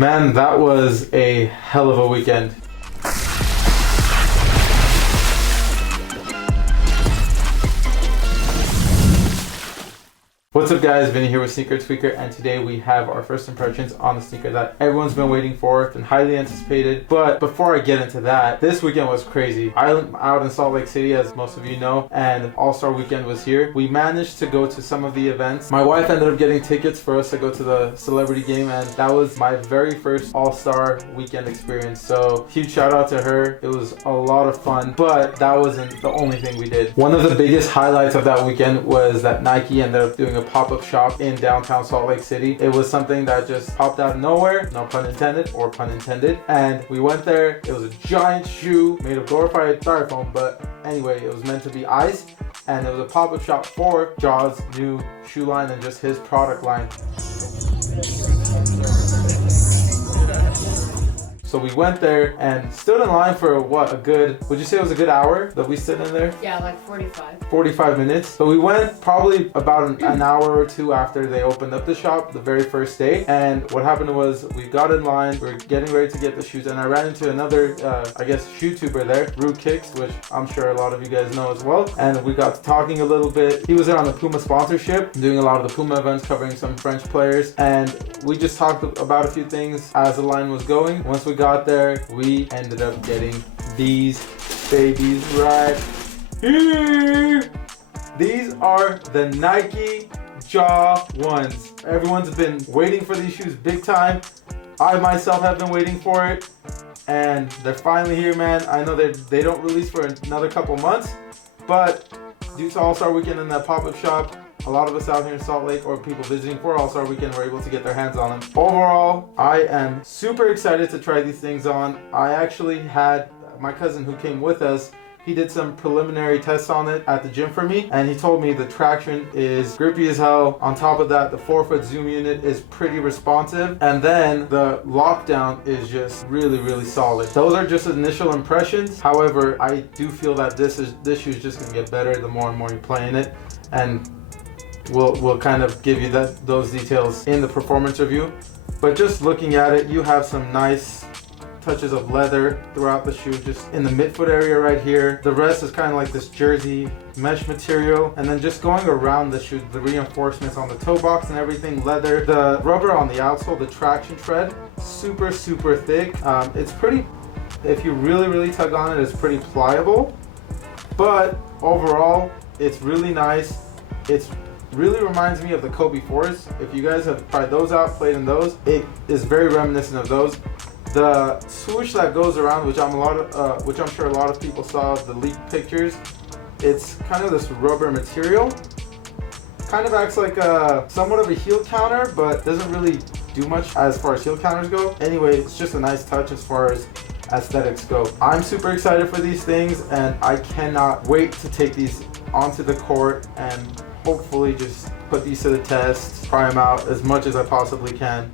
Man, that was a hell of a weekend. What's up guys, Vinny here with SneakrTweakr, and today we have our first impressions on the sneaker that everyone's been waiting for and highly anticipated. But before I get into that, this weekend was crazy. I'm out in Salt Lake City, as most of you know, and All-Star Weekend was here. We managed to go to some of the events. My wife ended up getting tickets for us to go to the celebrity game, and that was my very first All-Star Weekend experience. So huge shout out to her. It was a lot of fun, but that wasn't the only thing we did. One of the biggest highlights of that weekend was that Nike ended up doing a pop-up shop in downtown Salt Lake City. It was something that just popped out of nowhere, no pun intended or pun intended, and we went there. It was a giant shoe made of glorified styrofoam, but anyway, it was meant to be ice, and it was a pop-up shop for Ja's new shoe line and just his product line. So we went there and stood in line for would you say it was a good hour that we stood in there? Yeah, like 45. 45 minutes. So we went probably about an hour or two after they opened up the shop the very first day. And what happened was we got in line, we were getting ready to get the shoes, and I ran into another, I guess, shoe tuber there, Root Kicks, which I'm sure a lot of you guys know as well. And we got to talking a little bit. He was there on the Puma sponsorship, doing a lot of the Puma events, covering some French players. And we just talked about a few things as the line was going. Once we got there, we ended up getting these babies right here. These are the Nike Ja ones. Everyone's been waiting for these shoes big time. I myself have been waiting for it, and they're finally here, man. I know they don't release for another couple months, but due to All-Star Weekend and that pop-up shop, a lot of us out here in Salt Lake, or people visiting for All-Star Weekend, were able to get their hands on them. Overall, I am super excited to try these things on. I actually had my cousin who came with us. He did some preliminary tests on it at the gym for me, and he told me the traction is grippy as hell. On top of that, the 4-foot zoom unit is pretty responsive, and then the lockdown is just really, really solid. Those are just initial impressions. However, I do feel that this shoe is just gonna get better the more and more you play in it, and we'll kind of give you those details in the performance review. But just looking at it, you have some nice touches of leather throughout the shoe, just in the midfoot area right here. The rest is kind of like this jersey mesh material, and then just going around the shoe, the reinforcements on the toe box and everything, leather. The rubber on the outsole, the traction tread, super thick. It's pretty, if you really tug on it, it's pretty pliable, but overall it's really nice. It's really reminds me of the Kobe 4s. If you guys have tried those out, played in those, it is very reminiscent of those. The swoosh that goes around, which I'm sure a lot of people saw the leaked pictures, it's kind of this rubber material. Kind of acts like somewhat of a heel counter, but doesn't really do much as far as heel counters go. Anyway, it's just a nice touch as far as aesthetics go. I'm super excited for these things, and I cannot wait to take these onto the court and hopefully just put these to the test, try them out as much as I possibly can.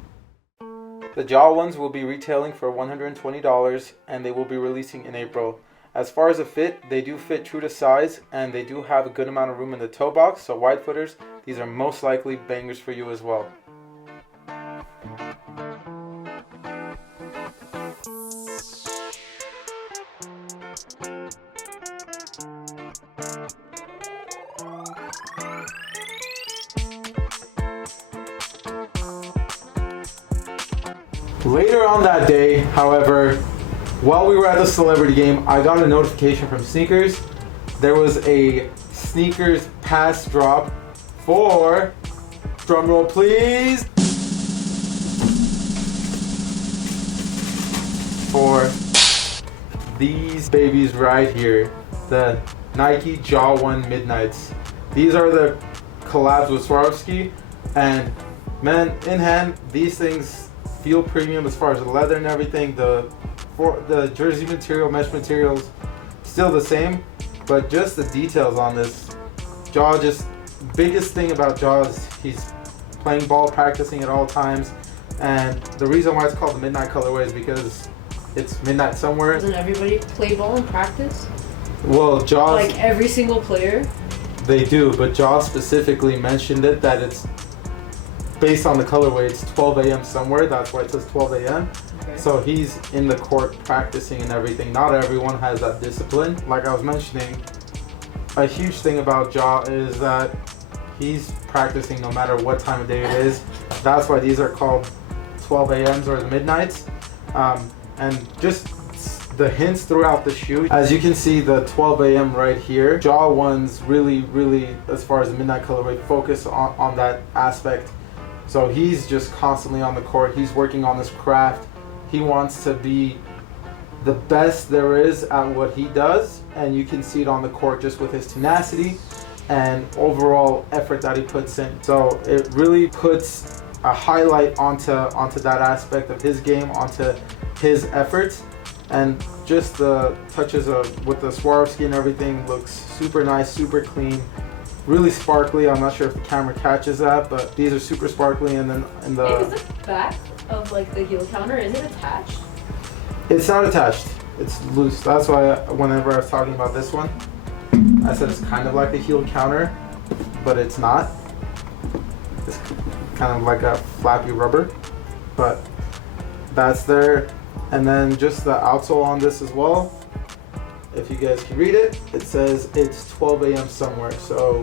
The Ja ones will be retailing for $120, and they will be releasing in April. As far as the fit, they do fit true to size, and they do have a good amount of room in the toe box, so wide footers, these are most likely bangers for you as well. Later on that day, however, while we were at the celebrity game, I got a notification from Sneakers. There was a Sneakers pass drop for, drumroll please, for these babies right here, the Nike Ja 1 Midnights. These are the collabs with Swarovski, and man, in hand, these things feel premium as far as the leather and everything. The jersey material, mesh materials, still the same, but just the details on this. Ja, just biggest thing about Ja is he's playing ball, practicing at all times, and the reason why it's called the Midnight colorway is because it's midnight somewhere. Doesn't everybody play ball in practice? Well, Ja, like every single player. They do, but Ja specifically mentioned it that based on the colorway, it's 12 a.m. somewhere. That's why it says 12 a.m. Okay. So he's in the court practicing and everything. Not everyone has that discipline. Like I was mentioning, a huge thing about Ja is that he's practicing no matter what time of day it is. That's why these are called 12 a.m.s or the midnights. And just the hints throughout the shoe. As you can see, the 12 a.m. right here, Ja ones really, as far as the midnight colorway, focus on that aspect. So he's just constantly on the court. He's working on his craft. He wants to be the best there is at what he does, and you can see it on the court just with his tenacity and overall effort that he puts in. So it really puts a highlight onto that aspect of his game, onto his efforts, and just the touches of with the Swarovski and everything looks super nice, super clean, really sparkly. I'm not sure if the camera catches that, but these are super sparkly. And then in the Is the back of like the heel counter, is it attached? It's not attached. It's loose. That's why whenever I was talking about this one, I said it's kind of like a heel counter, but it's not. It's kind of like a flappy rubber, but that's there. And then just the outsole on this as well. If you guys can read it, it says it's 12 a.m. somewhere. So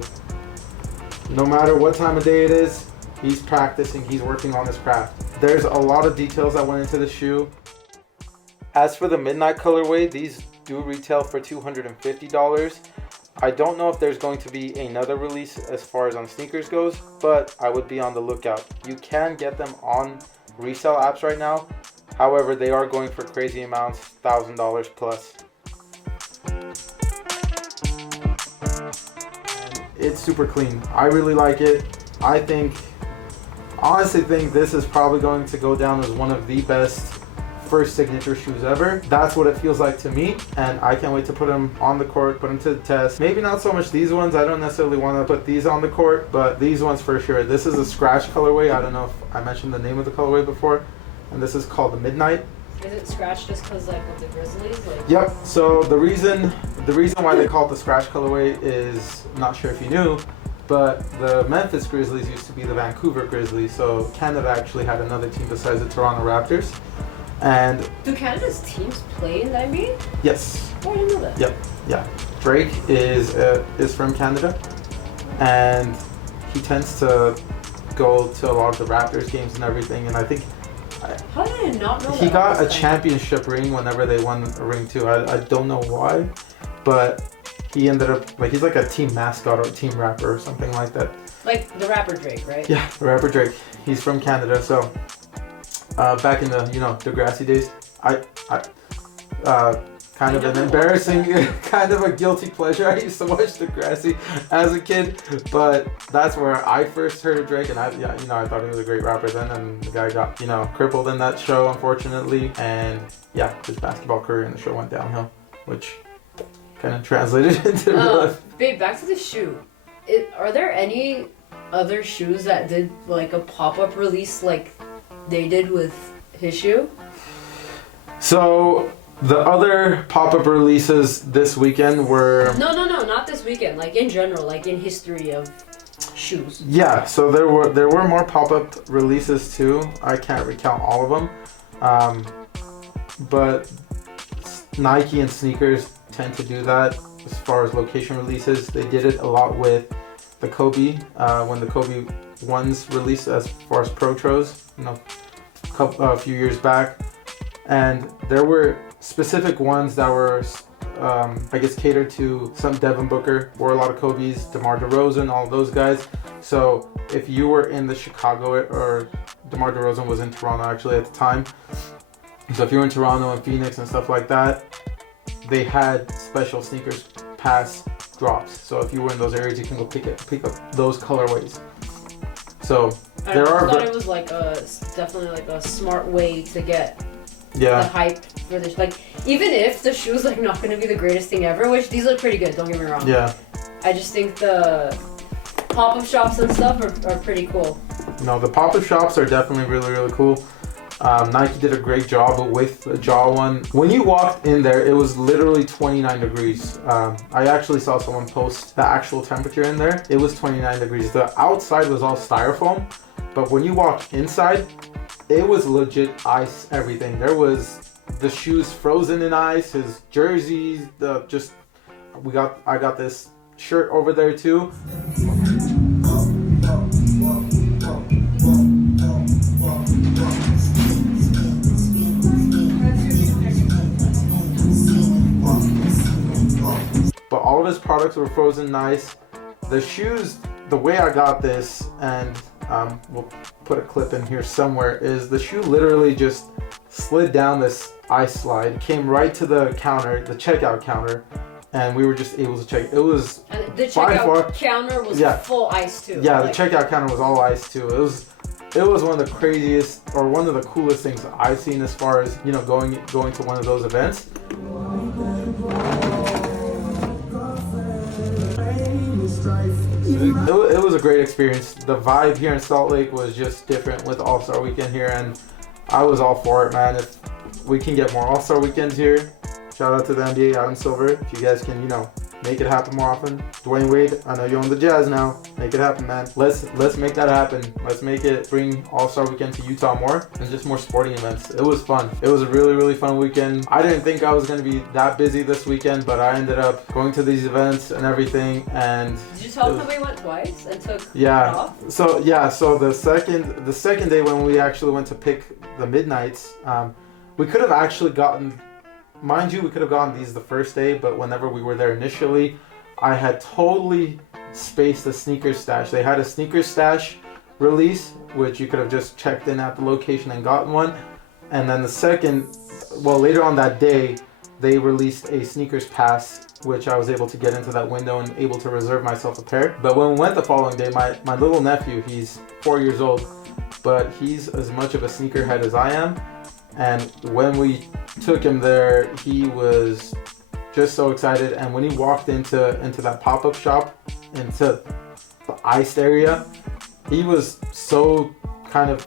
no matter what time of day it is, he's practicing, he's working on his craft. There's a lot of details that went into the shoe. As for the midnight colorway, these do retail for $250. I don't know if there's going to be another release as far as on sneakers goes, but I would be on the lookout. You can get them on resale apps right now. However, they are going for crazy amounts, $1,000 plus. It's super clean. I really like it. Honestly think this is probably going to go down as one of the best first signature shoes ever. That's what it feels like to me, and I can't wait to put them on the court, put them to the test. Maybe not so much these ones. I don't necessarily want to put these on the court, but these ones for sure. This is a scratch colorway. I don't know if I mentioned the name of the colorway before, and this is called the Midnight. Is it scratched just because like of the Grizzlies? Like... Yep. So the reason why they call it the scratch colorway is, I'm not sure if you knew, but the Memphis Grizzlies used to be the Vancouver Grizzlies. So Canada actually had another team besides the Toronto Raptors. And do Canada's teams play in the NBA? yes. Oh, I didn't know that. Yep. Yeah. Drake is from Canada, and he tends to go to a lot of the Raptors games and everything. And I think how did I not know that? He got a championship ring whenever they won a ring too. I don't know why, but he ended up like he's like a team mascot or a team rapper or something like that. Like the rapper Drake, right? Yeah, the rapper Drake. He's from Canada, so back in the Degrassi days, I kind of an embarrassing, kind of a guilty pleasure. I used to watch Degrassi as a kid, but that's where I first heard of Drake, and I thought he was a great rapper then, and the guy got crippled in that show, unfortunately, and yeah, his basketball career in the show went downhill, which kind of translated into real life. Babe, back to the shoe. Are there any other shoes that did like a pop-up release like they did with his shoe? So the other pop-up releases this weekend were... No, not this weekend. Like in general, like in history of shoes. Yeah, so there were more pop-up releases too. I can't recount all of them, but Nike and sneakers tend to do that as far as location releases. They did it a lot with the Kobe when the Kobe ones released as far as Protros, a few years back, and there were specific ones that were catered to some Devin Booker, wore a lot of Kobe's, DeMar DeRozan, all those guys. So if you were in the Chicago, or DeMar DeRozan was in Toronto actually at the time, so if you were in Toronto and Phoenix and stuff like that, they had special sneakers pass drops. So if you were in those areas, you can go pick up those colorways. So I thought it was like definitely like a smart way to get the hype for this. Like even if the shoe's like not going to be the greatest thing ever, which these look pretty good, don't get me wrong. Yeah. I just think the pop-up shops and stuff are pretty cool. No, the pop-up shops are definitely really, really cool. Nike did a great job with the Jaw one. When you walked in there, it was literally 29 degrees. I actually saw someone post the actual temperature in there. It was 29 degrees. The outside was all styrofoam, But when you walk inside, it was legit ice, everything. There was the shoes frozen in ice, his jerseys, I got this shirt over there too. But all of his products were frozen nice. The shoes, the way I got this, and we'll put a clip in here somewhere, is the shoe literally just slid down this ice slide, came right to the counter, the checkout counter, and we were just able to check. It was and the checkout counter was full ice too. Yeah, like, the checkout counter was all ice too. It was one of the craziest, or one of the coolest things I've seen as far as, you know, going to one of those events. It was a great experience. The vibe here in Salt Lake was just different with All-Star Weekend here, and I was all for it, man. If we can get more All-Star Weekends here, shout out to the NBA, Adam Silver. If you guys can, you know, make it happen more often. Dwayne Wade, I know you own the Jazz now. Make it happen, man. Let's make that happen. Let's make it bring All-Star Weekend to Utah more, and just more sporting events. It was fun. It was a really, really fun weekend. I didn't think I was going to be that busy this weekend, but I ended up going to these events and everything. And did you tell them we went twice and took off? So the second day when we actually went to pick the midnights, we could have actually gotten. Mind you, we could have gotten these the first day, but whenever we were there initially, I had totally spaced the sneaker stash. They had a sneaker stash release, which you could have just checked in at the location and gotten one. And then later on that day, they released a sneakers pass, which I was able to get into that window and able to reserve myself a pair. But when we went the following day, my little nephew, he's 4 years old, but he's as much of a sneakerhead as I am. And when we took him there, he was just so excited. And when he walked into that pop-up shop, into the iced area, he was so kind of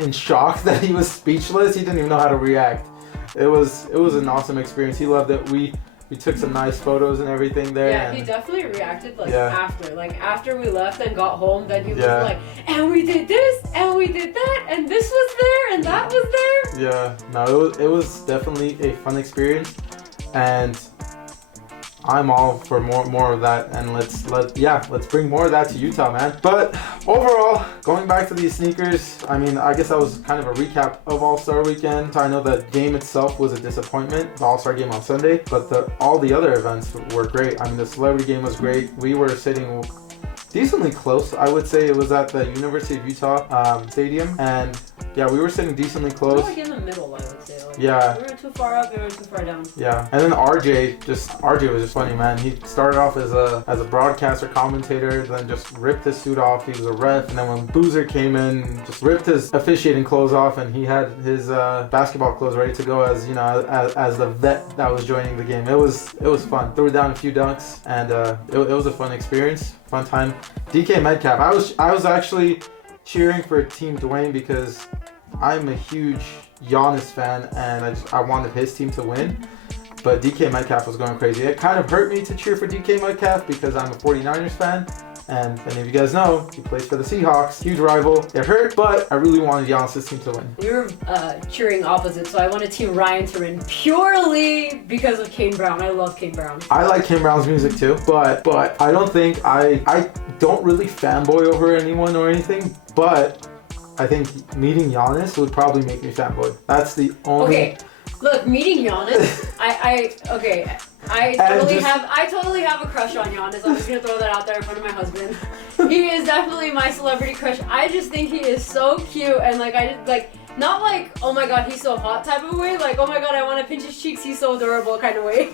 in shock that he was speechless. He didn't even know how to react. It was an awesome experience. He loved it. We took some nice photos and everything there. Yeah, he definitely reacted after we left and got home. Then he was like, and we did this, and we did that, and this was there, and that was there. Yeah, no, it was definitely a fun experience, and I'm all for more of that, and let's bring more of that to Utah, man. But overall, going back to these sneakers, I mean, I guess that was kind of a recap of All-Star Weekend. I know the game itself was a disappointment, the All-Star game on Sunday, but all the other events were great. I mean, the celebrity game was great. We were sitting decently close. I would say it was at the University of Utah stadium, and yeah, we were sitting decently close. Like in the middle, I would say. Like, yeah. We weren't too far up, we weren't too far down. Yeah, and then RJ was just funny, man. He started off as a broadcaster, commentator, then just ripped his suit off. He was a ref, and then when Boozer came in, just ripped his officiating clothes off, and he had his basketball clothes ready to go as, you know, as the vet that was joining the game. It was fun. Threw down a few dunks, and it was a fun experience, fun time. DK Metcalf, I was actually cheering for Team Dwayne because I'm a huge Giannis fan, and I wanted his team to win. But DK Metcalf was going crazy. It kind of hurt me to cheer for DK Metcalf because I'm a 49ers fan, and if any of you guys know, he plays for the Seahawks, huge rival. It hurt, but I really wanted Giannis' team to win. We were cheering opposite, so I wanted Team Ryan to win purely because of Kane Brown. I love Kane Brown. I like Kane Brown's music too, but I don't think I don't really fanboy over anyone or anything, but I think meeting Giannis would probably make me fanboy. That's the only. Okay, look, meeting Giannis, I totally have a crush on Giannis. I'm just gonna throw that out there in front of my husband. He is definitely my celebrity crush. I just think he is so cute, and not like, oh my god, he's so hot type of way. Like, oh my god, I want to pinch his cheeks. He's so adorable kind of way.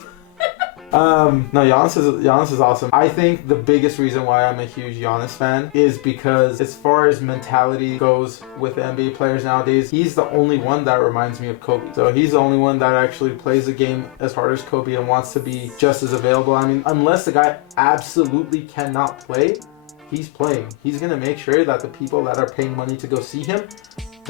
No, Giannis is awesome. I think the biggest reason why I'm a huge Giannis fan is because as far as mentality goes with NBA players nowadays, he's the only one that reminds me of Kobe. So he's the only one that actually plays the game as hard as Kobe and wants to be just as available. I mean, unless the guy absolutely cannot play, he's playing. He's going to make sure that the people that are paying money to go see him,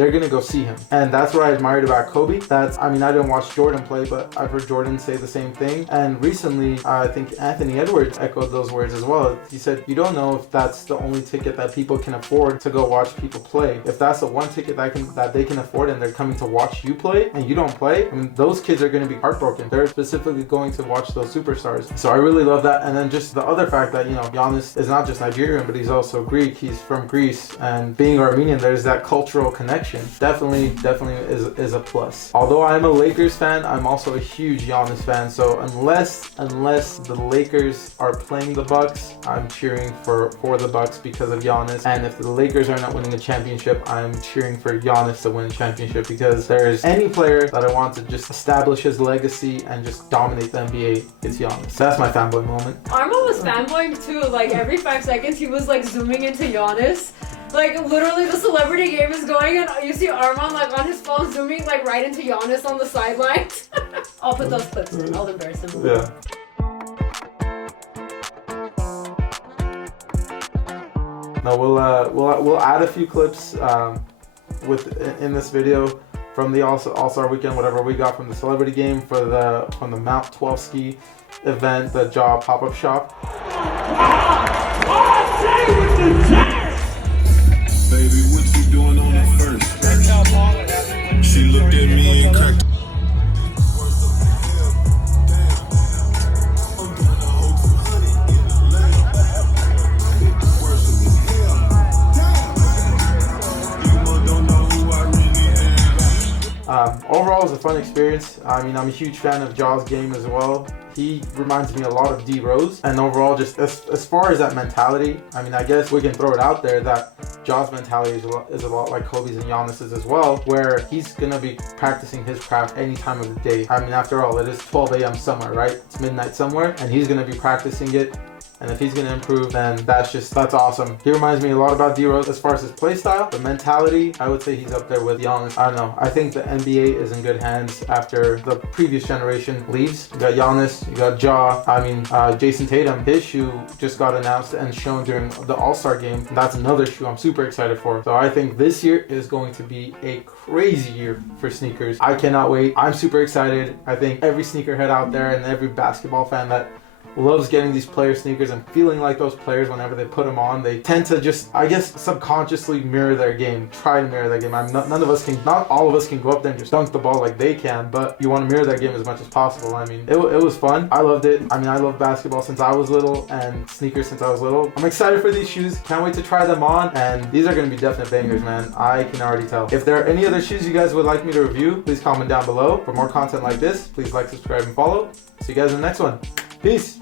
they're gonna go see him. And that's what I admired about Kobe. I didn't watch Jordan play, but I've heard Jordan say the same thing. And recently, I think Anthony Edwards echoed those words as well. He said, you don't know if that's the only ticket that people can afford to go watch people play. If that's the one ticket that they can afford and they're coming to watch you play and you don't play, I mean, those kids are going to be heartbroken. They're specifically going to watch those superstars. So I really love that. And then just the other fact that, Giannis is not just Nigerian, but he's also Greek. He's from Greece, and being Armenian, there's that cultural connection. Definitely is a plus. Although I'm a Lakers fan, I'm also a huge Giannis fan. So unless the Lakers are playing the Bucks, I'm cheering for the Bucks because of Giannis. And if the Lakers are not winning a championship, I'm cheering for Giannis to win a championship, because there's any player that I want to just establish his legacy and just dominate the NBA, it's Giannis. That's my fanboy moment. Arma was fanboying too. Like every 5 seconds, he was like zooming into Giannis. Like literally, the celebrity game is going, and you see Armand like on his phone zooming like right into Giannis on the sidelines. I'll put those clips in. I'll embarrass him. Yeah. No, we'll add a few clips in this video from the All-Star Weekend, whatever we got from the celebrity game from the Mount 12 ski event, the Jaw pop-up shop. Baby, what you doing on the first? She looked at me and cracked. Overall, it was a fun experience. I mean, I'm a huge fan of Jaw's game as well. He reminds me a lot of D Rose, and overall, just as far as that mentality, I mean, I guess we can throw it out there that Jaw's mentality is a lot like Kobe's and Giannis's as well, where he's gonna be practicing his craft any time of the day. I mean, after all, it is 12 a.m. somewhere, right? It's midnight somewhere, and he's gonna be practicing it. And if he's going to improve, then that's awesome. He reminds me a lot about D-Rose as far as his play style. The mentality, I would say he's up there with Giannis. I don't know. I think the NBA is in good hands after the previous generation leaves. You got Giannis, you got Ja. I mean, Jason Tatum, his shoe just got announced and shown during the All-Star game. That's another shoe I'm super excited for. So I think this year is going to be a crazy year for sneakers. I cannot wait. I'm super excited. I think every sneakerhead out there and every basketball fan that loves getting these player sneakers and feeling like those players whenever they put them on, they tend to just, I guess, subconsciously mirror their game, try to mirror their game. Not all of us can go up there and just dunk the ball like they can, but you want to mirror their game as much as possible. I mean, it was fun. I loved it. I mean, I love basketball since I was little and sneakers since I was little. I'm excited for these shoes. Can't wait to try them on, and these are going to be definite bangers, man. I can already tell. If there are any other shoes you guys would like me to review, please comment down below. For more content like this, please like, subscribe, and follow. See you guys in the next one. Peace.